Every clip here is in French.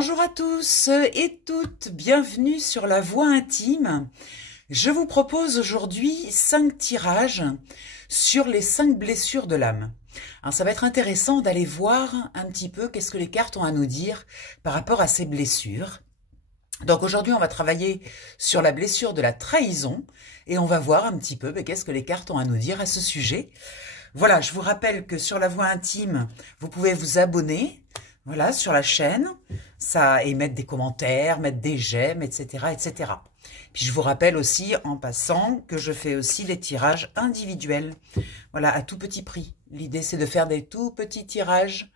Bonjour à tous et toutes, bienvenue sur la voix intime. Je vous propose aujourd'hui 5 tirages sur les 5 blessures de l'âme. Alors ça va être intéressant d'aller voir un petit peu qu'est-ce que les cartes ont à nous dire par rapport à ces blessures. Donc aujourd'hui on va travailler sur la blessure de la trahison et on va voir un petit peu qu'est-ce que les cartes ont à nous dire à ce sujet. Voilà, je vous rappelle que sur la voix intime, vous pouvez vous abonner. Voilà, sur la chaîne, ça, et mettre des commentaires, mettre des j'aime, etc., etc. Puis je vous rappelle aussi, en passant, que je fais aussi les tirages individuels. Voilà, à tout petit prix. L'idée, c'est de faire des tout petits tirages.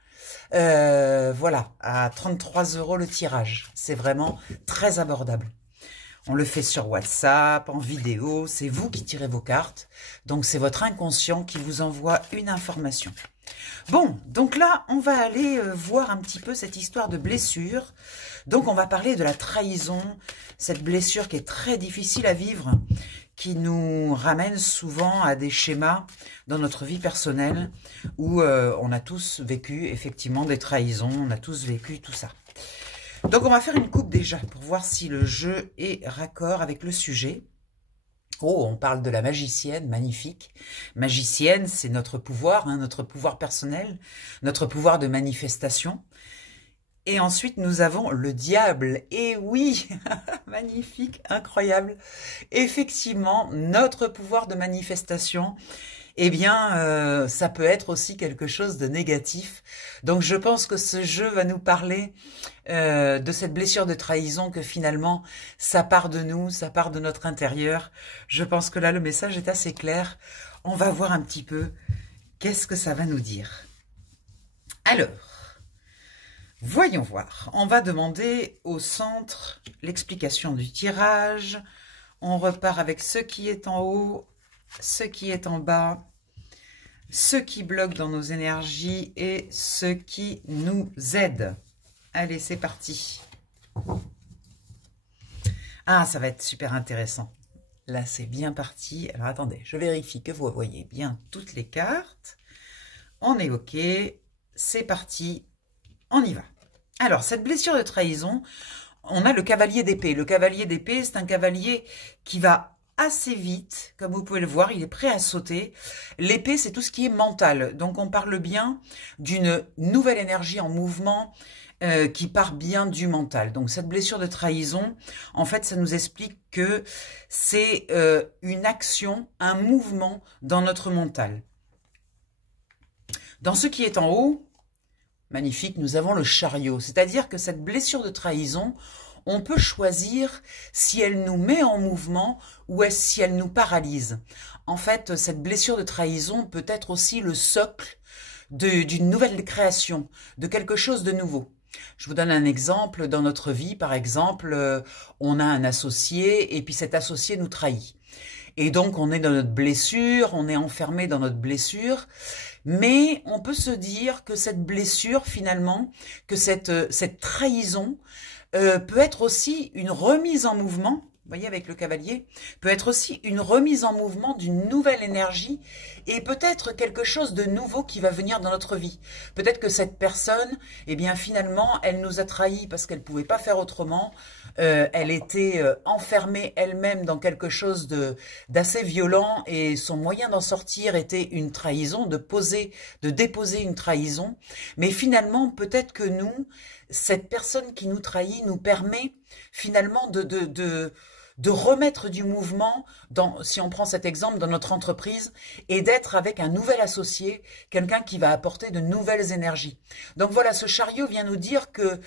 Voilà, à 33 € le tirage. C'est vraiment très abordable. On le fait sur WhatsApp, en vidéo. C'est vous qui tirez vos cartes. Donc, c'est votre inconscient qui vous envoie une information. Bon, donc là, on va aller voir un petit peu cette histoire de blessure. Donc, on va parler de la trahison, cette blessure qui est très difficile à vivre, qui nous ramène souvent à des schémas dans notre vie personnelle où on a tous vécu effectivement des trahisons, on a tous vécu tout ça. Donc, on va faire une coupe déjà pour voir si le jeu est raccord avec le sujet. Oh, on parle de la magicienne, magnifique. Magicienne, c'est notre pouvoir personnel, notre pouvoir de manifestation. Et ensuite, nous avons le diable. Et oui, magnifique, incroyable. Effectivement, notre pouvoir de manifestation, eh bien, ça peut être aussi quelque chose de négatif. Donc, je pense que ce jeu va nous parler de cette blessure de trahison, que finalement, ça part de nous, ça part de notre intérieur. Je pense que là, le message est assez clair. On va voir un petit peu qu'est-ce que ça va nous dire. Alors, voyons voir. On va demander au centre l'explication du tirage. On repart avec ce qui est en haut, ce qui est en bas, ce qui bloque dans nos énergies et ce qui nous aide. Allez, c'est parti. Ah, ça va être super intéressant. Là, c'est bien parti. Alors, attendez, je vérifie que vous voyez bien toutes les cartes. On est OK. C'est parti. On y va. Alors, cette blessure de trahison, on a le cavalier d'épée. Le cavalier d'épée, c'est un cavalier qui va assez vite, comme vous pouvez le voir, il est prêt à sauter. L'épée, c'est tout ce qui est mental. Donc, on parle bien d'une nouvelle énergie en mouvement qui part bien du mental. Donc, cette blessure de trahison, en fait, ça nous explique que c'est une action, un mouvement dans notre mental. Dans ce qui est en haut, magnifique, nous avons le chariot. C'est-à-dire que cette blessure de trahison, on peut choisir si elle nous met en mouvement ou si elle nous paralyse. En fait, cette blessure de trahison peut être aussi le socle d'une nouvelle création, de quelque chose de nouveau. Je vous donne un exemple. Dans notre vie, par exemple, on a un associé et puis cet associé nous trahit. Et donc, on est dans notre blessure, on est enfermé dans notre blessure. Mais on peut se dire que cette blessure, finalement, que cette trahison peut être aussi une remise en mouvement, vous voyez avec le cavalier, peut être aussi une remise en mouvement d'une nouvelle énergie et peut-être quelque chose de nouveau qui va venir dans notre vie. Peut-être que cette personne, eh bien finalement, elle nous a trahis parce qu'elle ne pouvait pas faire autrement. Elle était enfermée elle-même dans quelque chose d'assez violent et son moyen d'en sortir était une trahison, de déposer une trahison. Mais finalement, peut-être que nous, cette personne qui nous trahit nous permet finalement de remettre du mouvement, si on prend cet exemple, dans notre entreprise, et d'être avec un nouvel associé, quelqu'un qui va apporter de nouvelles énergies. Donc voilà, ce chariot vient nous dire que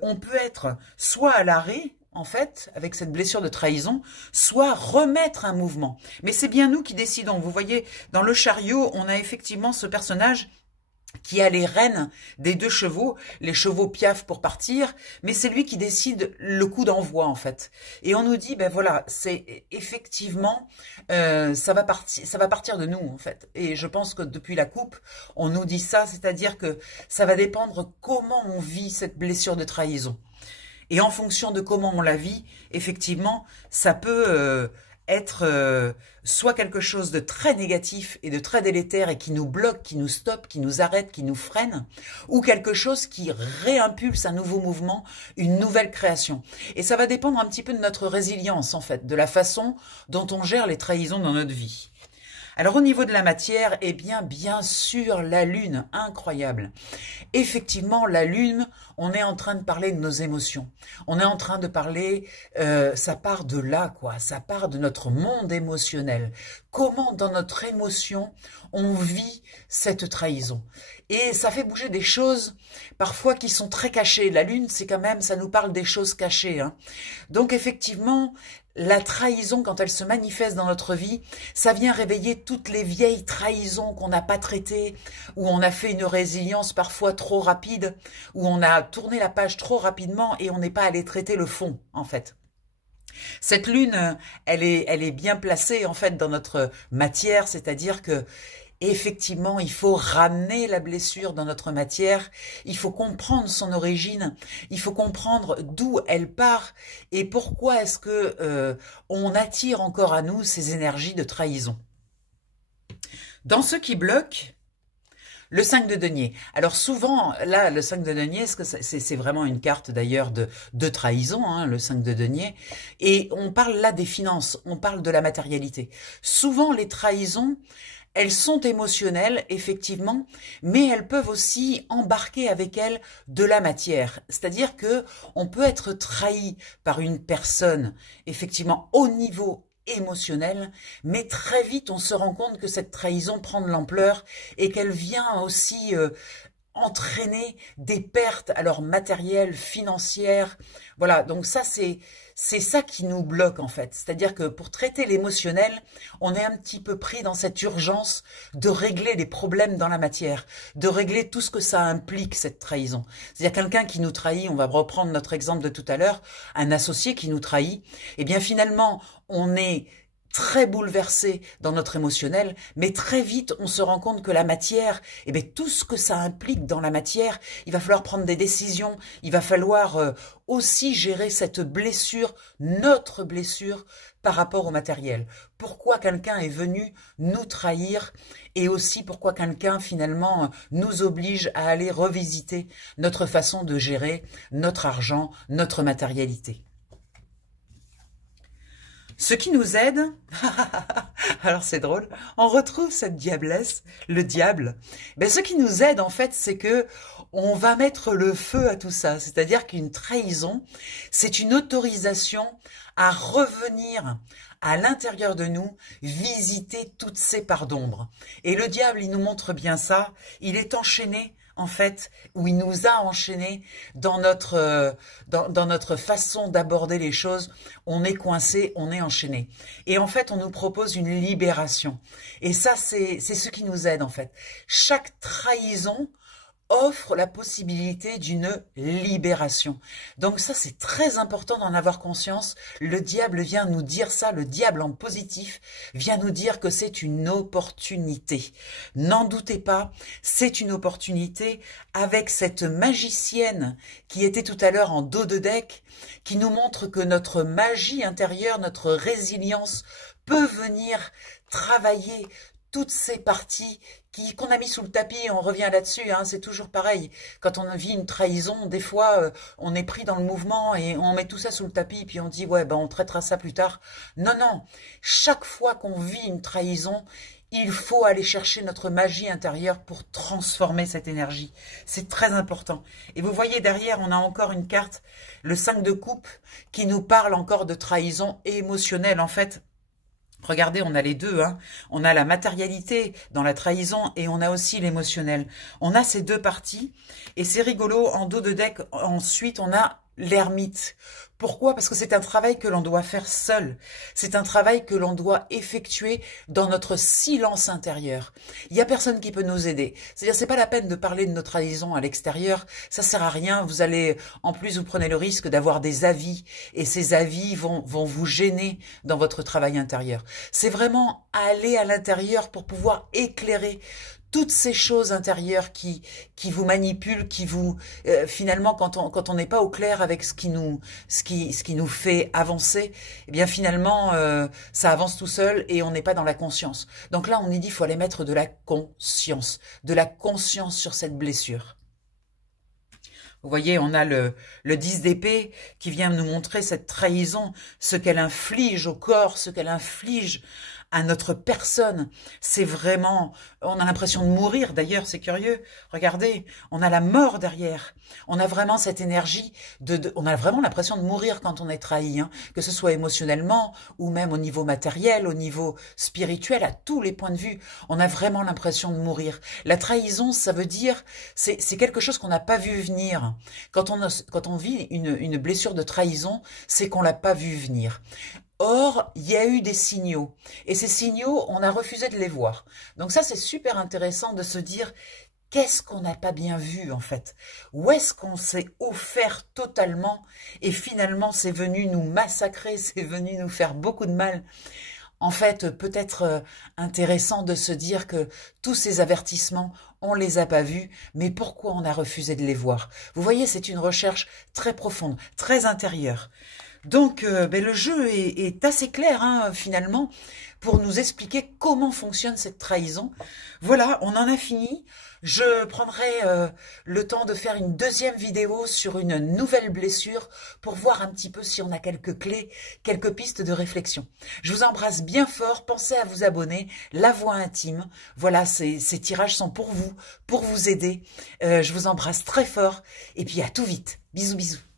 on peut être soit à l'arrêt, en fait, avec cette blessure de trahison, soit remettre un mouvement. Mais c'est bien nous qui décidons. Vous voyez, dans le chariot, on a effectivement ce personnage qui a les rênes des 2 chevaux, les chevaux piaffent pour partir, mais c'est lui qui décide le coup d'envoi en fait. Et on nous dit, ben voilà, c'est effectivement, ça va partir de nous en fait. Et je pense que depuis la coupe, on nous dit ça, c'est-à-dire que ça va dépendre comment on vit cette blessure de trahison. Et en fonction de comment on la vit, effectivement, ça peut être soit quelque chose de très négatif et de très délétère et qui nous bloque, qui nous stoppe, qui nous arrête, qui nous freine, ou quelque chose qui réimpulse un nouveau mouvement, une nouvelle création. Et ça va dépendre un petit peu de notre résilience, en fait, de la façon dont on gère les trahisons dans notre vie. Alors au niveau de la matière, eh bien sûr, la Lune, incroyable. Effectivement, la Lune, on est en train de parler de nos émotions. On est en train de parler, ça part de là, quoi. Ça part de notre monde émotionnel. Comment, dans notre émotion, on vit cette trahison. Et ça fait bouger des choses, parfois, qui sont très cachées. La Lune, c'est quand même, ça nous parle des choses cachées, hein. Donc, effectivement, la trahison, quand elle se manifeste dans notre vie, ça vient réveiller toutes les vieilles trahisons qu'on n'a pas traitées, où on a fait une résilience parfois trop rapide, où on a tourné la page trop rapidement et on n'est pas allé traiter le fond, en fait. Cette lune, elle est bien placée, en fait, dans notre matière, c'est-à-dire que effectivement, il faut ramener la blessure dans notre matière, il faut comprendre son origine, il faut comprendre d'où elle part et pourquoi est-ce que on attire encore à nous ces énergies de trahison. Dans ce qui bloque, le 5 de denier. Alors souvent, là, le 5 de denier, c'est vraiment une carte d'ailleurs de trahison, hein, le 5 de denier. Et on parle là des finances, on parle de la matérialité. Souvent, les trahisons, elles sont émotionnelles, effectivement, mais elles peuvent aussi embarquer avec elles de la matière. C'est-à-dire que on peut être trahi par une personne, effectivement, au niveau émotionnel, mais très vite on se rend compte que cette trahison prend de l'ampleur et qu'elle vient aussi entraîner des pertes, alors matérielles, financières. Voilà, donc ça c'est ça qui nous bloque en fait. C'est-à-dire que pour traiter l'émotionnel, on est un petit peu pris dans cette urgence de régler les problèmes dans la matière, de régler tout ce que ça implique, cette trahison. C'est-à-dire quelqu'un qui nous trahit, on va reprendre notre exemple de tout à l'heure, un associé qui nous trahit, et bien finalement, on est très bouleversé dans notre émotionnel, mais très vite on se rend compte que la matière, eh bien, tout ce que ça implique dans la matière, il va falloir prendre des décisions, il va falloir aussi gérer cette blessure, notre blessure par rapport au matériel. Pourquoi quelqu'un est venu nous trahir et aussi pourquoi quelqu'un finalement nous oblige à aller revisiter notre façon de gérer notre argent, notre matérialité. Ce qui nous aide, alors c'est drôle, on retrouve cette diablesse, le diable. Ben, ce qui nous aide en fait, c'est que on va mettre le feu à tout ça. C'est-à-dire qu'une trahison, c'est une autorisation à revenir à l'intérieur de nous, visiter toutes ces parts d'ombre. Et le diable, il nous montre bien ça. Il est enchaîné en fait, où il nous a enchaînés dans notre façon d'aborder les choses. On est coincé, on est enchaîné. Et en fait, on nous propose une libération. Et ça, c'est ce qui nous aide en fait. Chaque trahison offre la possibilité d'une libération. Donc ça, c'est très important d'en avoir conscience. Le diable vient nous dire ça, le diable en positif vient nous dire que c'est une opportunité. N'en doutez pas, c'est une opportunité avec cette magicienne qui était tout à l'heure en dos de deck, qui nous montre que notre magie intérieure, notre résilience peut venir travailler toutes ces parties qu'on a mis sous le tapis, on revient là-dessus, hein, c'est toujours pareil. Quand on vit une trahison, des fois, on est pris dans le mouvement et on met tout ça sous le tapis, puis on dit, ouais, ben on traitera ça plus tard. Non, non, chaque fois qu'on vit une trahison, il faut aller chercher notre magie intérieure pour transformer cette énergie. C'est très important. Et vous voyez derrière, on a encore une carte, le 5 de coupe, qui nous parle encore de trahison émotionnelle, en fait. Regardez, on a les deux, hein. On a la matérialité dans la trahison et on a aussi l'émotionnel. On a ces deux parties et c'est rigolo, en dos de deck, ensuite on a l'ermite. Pourquoi? Parce que c'est un travail que l'on doit faire seul. C'est un travail que l'on doit effectuer dans notre silence intérieur. Il n'y a personne qui peut nous aider. C'est-à-dire, c'est pas la peine de parler de nos trahisons à l'extérieur. Ça sert à rien. Vous allez, en plus, vous prenez le risque d'avoir des avis. Et ces avis vont vous gêner dans votre travail intérieur. C'est vraiment aller à l'intérieur pour pouvoir éclairer toutes ces choses intérieures qui vous manipulent, qui vous finalement quand on n'est pas au clair avec ce qui nous fait avancer, eh bien finalement ça avance tout seul et on n'est pas dans la conscience. Donc là on y dit faut aller mettre de la conscience sur cette blessure. Vous voyez, on a le 10 d'épée qui vient nous montrer cette trahison, ce qu'elle inflige au corps, ce qu'elle inflige à notre personne. C'est vraiment, on a l'impression de mourir d'ailleurs, c'est curieux. Regardez, on a la mort derrière. On a vraiment cette énergie, on a vraiment l'impression de mourir quand on est trahi, hein, que ce soit émotionnellement ou même au niveau matériel, au niveau spirituel, à tous les points de vue. On a vraiment l'impression de mourir. La trahison, ça veut dire, c'est quelque chose qu'on n'a pas vu venir. Quand on vit une blessure de trahison, c'est qu'on l'a pas vu venir. Or, il y a eu des signaux. Et ces signaux, on a refusé de les voir. Donc ça, c'est super intéressant de se dire, qu'est-ce qu'on n'a pas bien vu, en fait? Où est-ce qu'on s'est offert totalement et finalement, c'est venu nous massacrer, c'est venu nous faire beaucoup de mal? En fait, peut-être intéressant de se dire que tous ces avertissements, on les a pas vus, mais pourquoi on a refusé de les voir? Vous voyez, c'est une recherche très profonde, très intérieure. Donc, le jeu est assez clair, hein, finalement, pour nous expliquer comment fonctionne cette trahison. Voilà, on en a fini. Je prendrai le temps de faire une deuxième vidéo sur une nouvelle blessure pour voir un petit peu si on a quelques clés, quelques pistes de réflexion. Je vous embrasse bien fort, pensez à vous abonner, la voix intime. Voilà, ces tirages sont pour vous aider. Je vous embrasse très fort et puis à tout vite. Bisous, bisous.